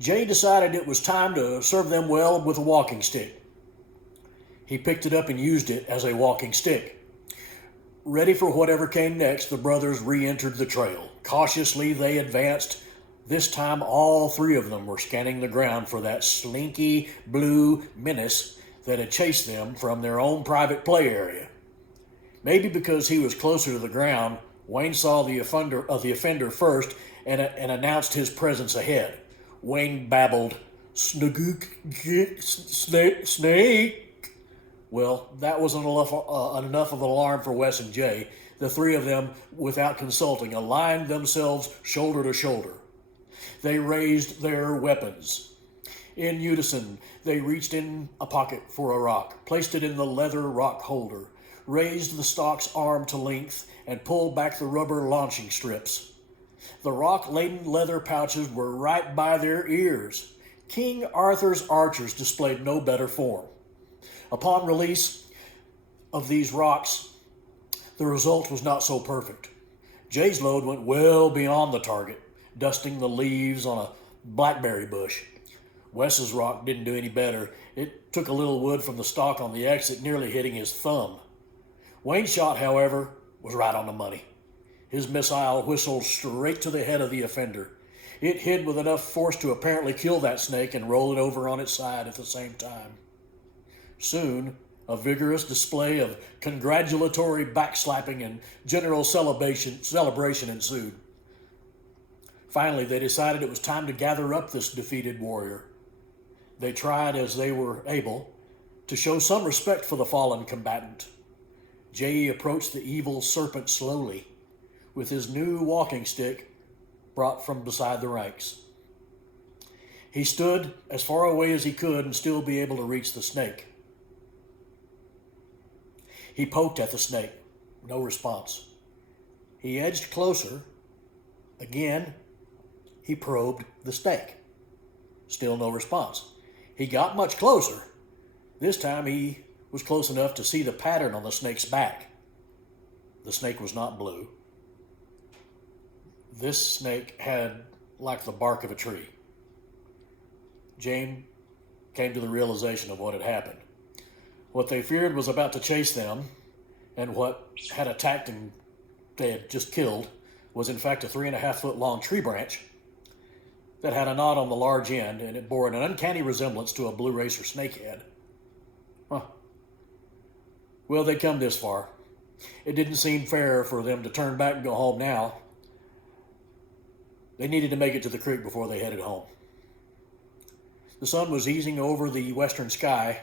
Jay decided it was time to serve them well with a walking stick. He picked it up and used it as a walking stick. Ready for whatever came next, the brothers re-entered the trail. Cautiously they advanced. This time all three of them were scanning the ground for that slinky blue menace that had chased them from their own private play area. Maybe because he was closer to the ground, Wayne saw the offender first and announced his presence ahead. Wayne babbled, "Snagook, snake." Well, that wasn't enough of an alarm for Wes and Jay. The three of them, without consulting, aligned themselves shoulder to shoulder. They raised their weapons. In unison, they reached in a pocket for a rock, placed it in the leather rock holder, raised the stock's arm to length, and pulled back the rubber launching strips. The rock-laden leather pouches were right by their ears. King Arthur's archers displayed no better form. Upon release of these rocks, the result was not so perfect. Jay's load went well beyond the target, dusting the leaves on a blackberry bush. Wes's rock didn't do any better. It took a little wood from the stock on the exit, nearly hitting his thumb. Wayne's shot, however, was right on the money. His missile whistled straight to the head of the offender. It hit with enough force to apparently kill that snake and roll it over on its side at the same time. Soon, a vigorous display of congratulatory backslapping and general celebration ensued. Finally, they decided it was time to gather up this defeated warrior. They tried as they were able to show some respect for the fallen combatant. Jay approached the evil serpent slowly, with his new walking stick brought from beside the ranks. He stood as far away as he could and still be able to reach the snake. He poked at the snake. No response. He edged closer. Again, he probed the snake. Still no response. He got much closer. This time he was close enough to see the pattern on the snake's back. The snake was not blue. This snake had like the bark of a tree. Jane came to the realization of what had happened. What they feared was about to chase them, and what had attacked and they had just killed was in fact a 3.5-foot long tree branch that had a knot on the large end, and it bore an uncanny resemblance to a blue racer snakehead. Huh. Well, they'd come this far. It didn't seem fair for them to turn back and go home now. They needed to make it to the creek before they headed home. The sun was easing over the western sky,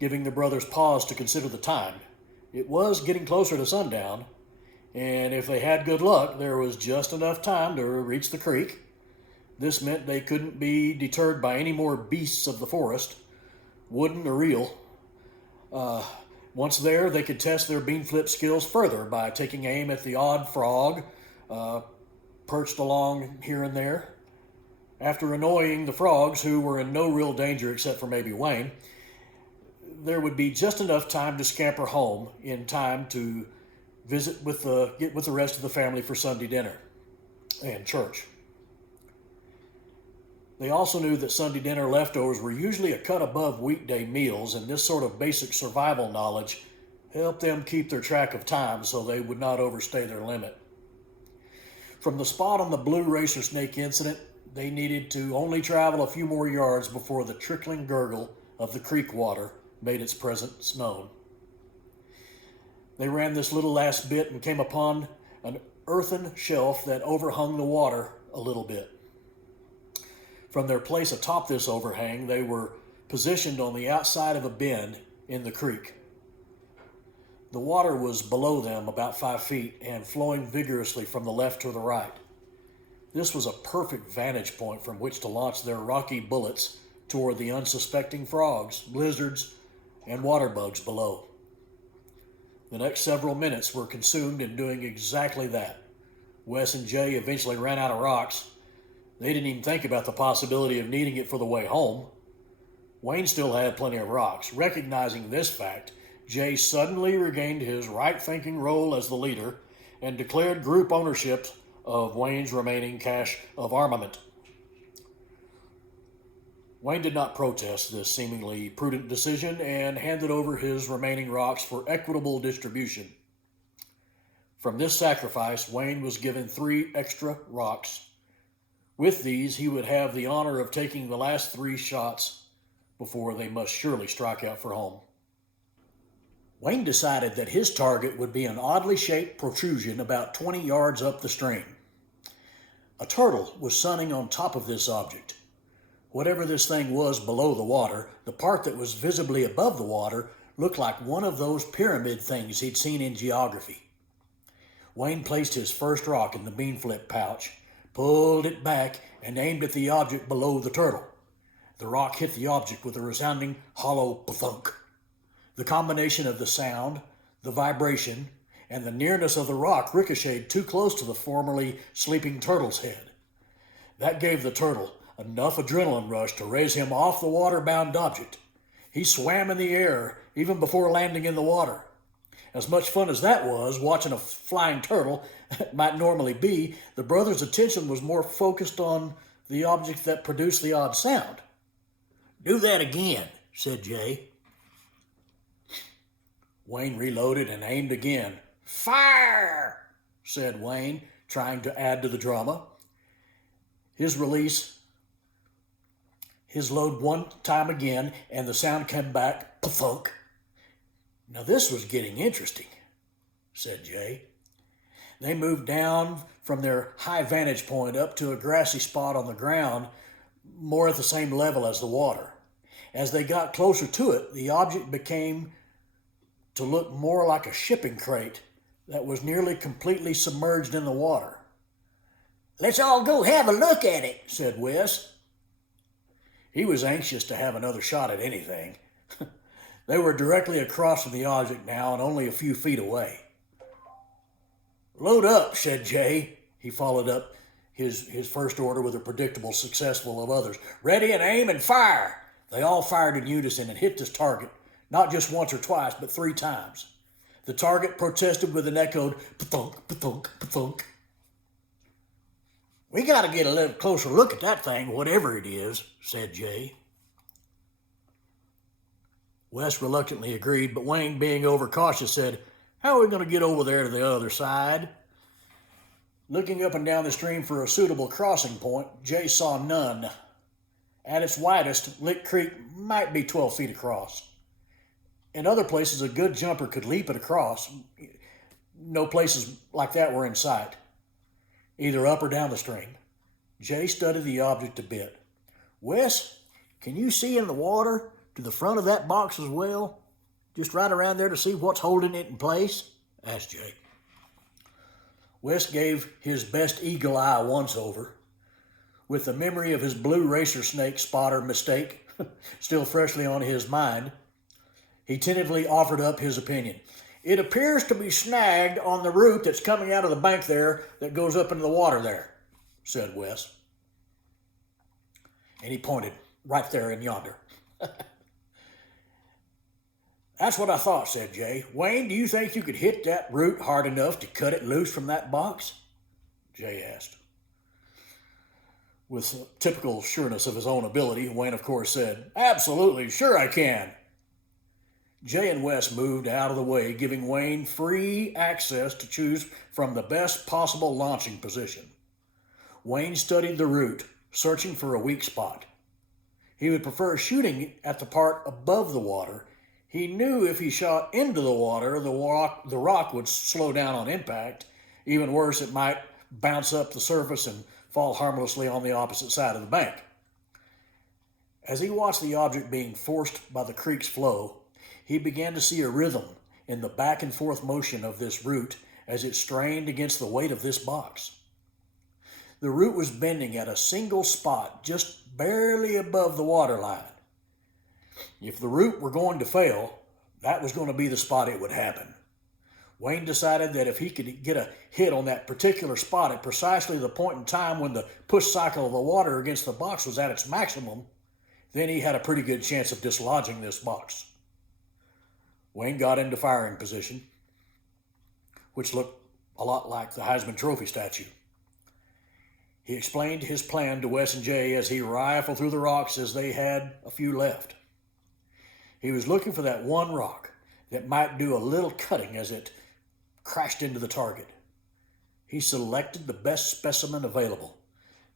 giving the brothers pause to consider the time. It was getting closer to sundown, and if they had good luck, there was just enough time to reach the creek. This meant they couldn't be deterred by any more beasts of the forest, wooden or real. Once there, they could test their bean flip skills further by taking aim at the odd frog perched along here and there. After annoying the frogs, who were in no real danger except for maybe Wayne, there would be just enough time to scamper home in time to get with the rest of the family for Sunday dinner and church. They also knew that Sunday dinner leftovers were usually a cut above weekday meals, and this sort of basic survival knowledge helped them keep their track of time so they would not overstay their limit. From the spot on the blue racer snake incident, they needed to only travel a few more yards before the trickling gurgle of the creek water made its presence known. They ran this little last bit and came upon an earthen shelf that overhung the water a little bit. From their place atop this overhang, they were positioned on the outside of a bend in the creek. The water was below them about 5 feet and flowing vigorously from the left to the right. This was a perfect vantage point from which to launch their rocky bullets toward the unsuspecting frogs, lizards, and water bugs below. The next several minutes were consumed in doing exactly that. Wes and Jay eventually ran out of rocks. They didn't even think about the possibility of needing it for the way home. Wayne still had plenty of rocks. Recognizing this fact, Jay suddenly regained his right-thinking role as the leader and declared group ownership of Wayne's remaining cache of armament. Wayne did not protest this seemingly prudent decision and handed over his remaining rocks for equitable distribution. From this sacrifice, Wayne was given 3 extra rocks. With these, he would have the honor of taking the last 3 shots before they must surely strike out for home. Wayne decided that his target would be an oddly shaped protrusion about 20 yards up the stream. A turtle was sunning on top of this object. Whatever this thing was below the water, the part that was visibly above the water looked like one of those pyramid things he'd seen in geography. Wayne placed his first rock in the bean flip pouch, pulled it back, and aimed at the object below the turtle. The rock hit the object with a resounding hollow thunk. The combination of the sound, the vibration, and the nearness of the rock ricocheted too close to the formerly sleeping turtle's head. That gave the turtle enough adrenaline rush to raise him off the water-bound object. He swam in the air even before landing in the water. As much fun as that was, watching a flying turtle might normally be, the brothers' attention was more focused on the object that produced the odd sound. "Do that again," said Jay. Wayne reloaded and aimed again. "Fire!" said Wayne, trying to add to the drama. His load one time again, and the sound came back, thunk. "Now this was getting interesting," said Jay. They moved down from their high vantage point up to a grassy spot on the ground, more at the same level as the water. As they got closer to it, the object became to look more like a shipping crate that was nearly completely submerged in the water. "Let's all go have a look at it," said Wes. He was anxious to have another shot at anything. They were directly across from the object now and only a few feet away. "Load up," said Jay. He followed up his first order with a predictable successful of others. "Ready and aim and fire." They all fired in unison and hit this target, not just once or twice, but 3 times. The target protested with an echoed pa-thunk, pa-thunk, pa-thunk. "We got to get a little closer look at that thing, whatever it is," said Jay. Wes reluctantly agreed, but Wayne, being overcautious, said, "How are we going to get over there to the other side?" Looking up and down the stream for a suitable crossing point, Jay saw none. At its widest, Lick Creek might be 12 feet across. In other places, a good jumper could leap it across. No places like that were in sight, either up or down the stream. Jay studied the object a bit. "Wes, can you see in the water to the front of that box as well? Just right around there to see what's holding it in place?" asked Jay. Wes gave his best eagle eye once over. With the memory of his blue racer snake spotter mistake still freshly on his mind, he tentatively offered up his opinion. "It appears to be snagged on the root that's coming out of the bank there that goes up into the water there," said Wes. And he pointed right there in yonder. "That's what I thought," said Jay. "Wayne, do you think you could hit that root hard enough to cut it loose from that box?" Jay asked. With typical sureness of his own ability, Wayne, of course, said, "Absolutely, sure I can." Jay and Wes moved out of the way, giving Wayne free access to choose from the best possible launching position. Wayne studied the root, searching for a weak spot. He would prefer shooting at the part above the water. He knew if he shot into the water, the rock would slow down on impact. Even worse, it might bounce up the surface and fall harmlessly on the opposite side of the bank. As he watched the object being forced by the creek's flow, he began to see a rhythm in the back and forth motion of this root as it strained against the weight of this box. The root was bending at a single spot just barely above the water line. If the root were going to fail, that was going to be the spot it would happen. Wayne decided that if he could get a hit on that particular spot at precisely the point in time when the push cycle of the water against the box was at its maximum, then he had a pretty good chance of dislodging this box. Wayne got into firing position, which looked a lot like the Heisman Trophy statue. He explained his plan to Wes and Jay as he rifled through the rocks as they had a few left. He was looking for that one rock that might do a little cutting as it crashed into the target. He selected the best specimen available.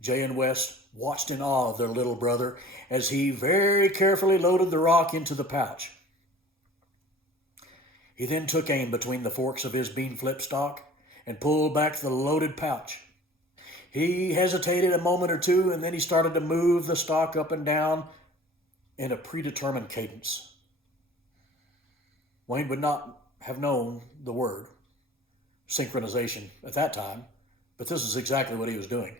Jay and Wes watched in awe of their little brother as he very carefully loaded the rock into the pouch. He then took aim between the forks of his bean flip stock and pulled back the loaded pouch. He hesitated a moment or two, and then he started to move the stock up and down in a predetermined cadence. Wayne would not have known the word synchronization at that time, but this is exactly what he was doing.